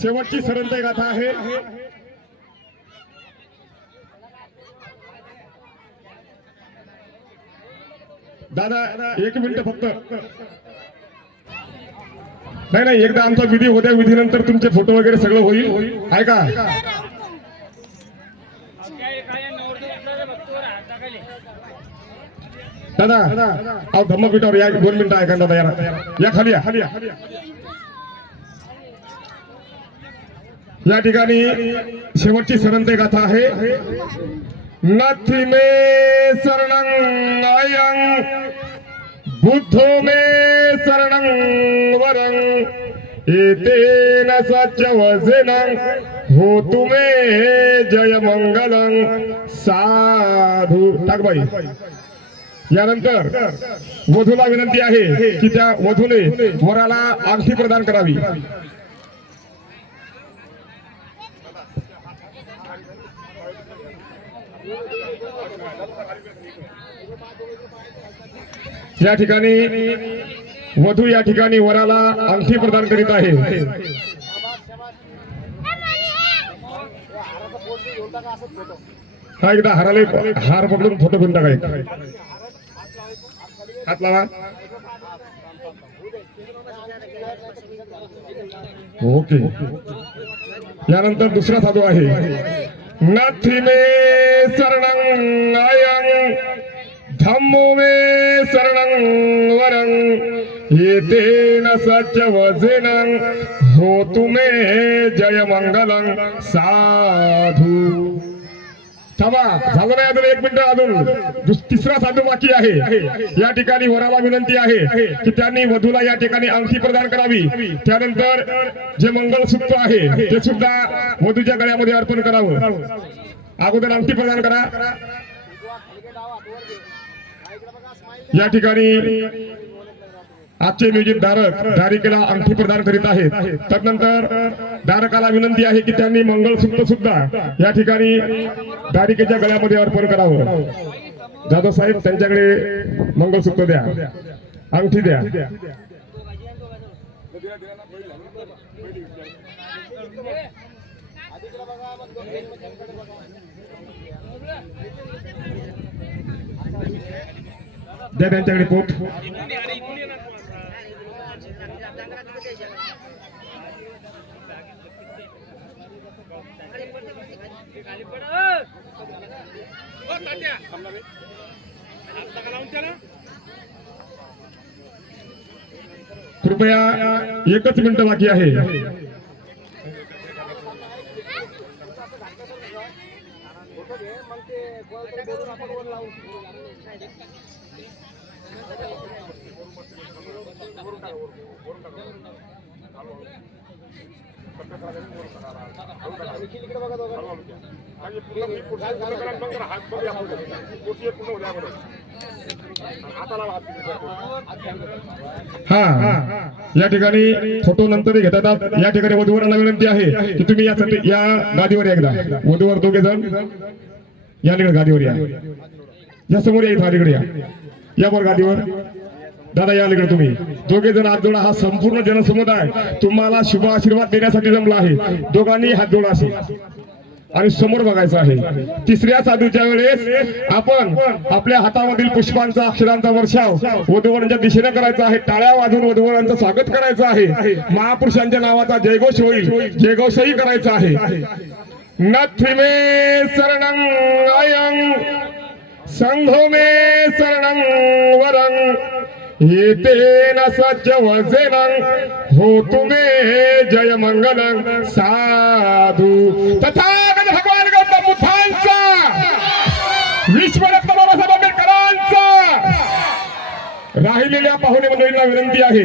शेवटची सरंतय गाथा आहे. दादा एक मिनिट फक्त. नाही नाही एकदा आमचा विधी होत्या विधीनंतर तुमचे फोटो वगैरे सगळं होईल. आहे का? दादा अहो धम्म पिठावर या दोन मिनिटं ऐका दादा या या खाली या. खाली या ठिकाणी शेवटची सरंते गाथा आहे. नथी मे शरणं अयं. बुद्धो मे शरणं वरं एतेन सच्च वचन हो तुमे जय मंगलं साधू. ठाकबाई यानंतर वधूला विनंती आहे की त्या वधूने वराला अंगठी प्रदान करावी. या ठिकाणी वधू या ठिकाणी वराला अंगठी प्रदान करीत आहे. हा एकदा हाराले हार पकडून फोटो घेऊन टाका हात लावा. ओके. यानंतर दुसरा साधू आहे. नथी मे शरणं अयं धम्मो मे शरणं वरं. येतेन सच वजन हो तुमे जय मंगल साधू. थांबा झालं नाही अजून एक मिनिट अजून. दुस- तिसरा साधू बाकी आहे. या ठिकाणी वराला विनंती आहे की त्यांनी वधूला या ठिकाणी अंगठी प्रदान करावी. त्यानंतर जे मंगलसूत्र आहे ते सुद्धा वधूच्या गळ्यामध्ये अर्पण करावं. अगोदर अंगठी प्रदान करा. या ठिकाणी आजचे म्युझिक धारक धारिकेला अंगठी प्रदान करीत आहेत. त्यानंतर धारकाला विनंती आहे की त्यांनी मंगळसूत्र सुद्धा या ठिकाणी धारिकेच्या गळ्यामध्ये अर्पण करावं. जाधव साहेब त्यांच्याकडे मंगळसूत्र द्या. अंगठी द्या. द्या त्यांच्याकडे पोट कृपया एकच मिनिट बाकी आहे. हा या ठिकाणी फोटो नंतर घेतात. येतात या ठिकाणी वधूवराला विनंती आहे की तुम्ही यासाठी या गादीवर या एकदा. वधूवर दोघे जण या ठिकाणी गादीवर या. या समोर या इथं अलीकडे या. या गादीवर. दादा या इकडे तुम्ही. दोघे जण हात जोडा. हा संपूर्ण जनसमुदाय तुम्हाला शुभ आशीर्वाद देण्यासाठी जमला आहे. दोघांनी हात जोडा असेल आणि समोर बघायचं आहे. तिसऱ्या साधूच्या वेळेस आपण आपल्या हातामधील पुष्पांचा अक्षरांचा वर्षाव वधूवरांच्या दिशेने करायचा आहे. टाळ्या वाजून वधूवरांचं स्वागत करायचं आहे. महापुरुषांच्या नावाचा जयघोष होईल. जयघोषही करायचा आहे. नथी मे शरणं अयं संघो मे शरणं येतेन सज्ज वजेन हो तुमे जय मंगल साधू. तथागत भगवान गौतम बुद्धांचा विश्वरत्न बाबासाहेब आंबेडकरांचा. राहिलेल्या पाहुणे मंडळींना विनंती आहे.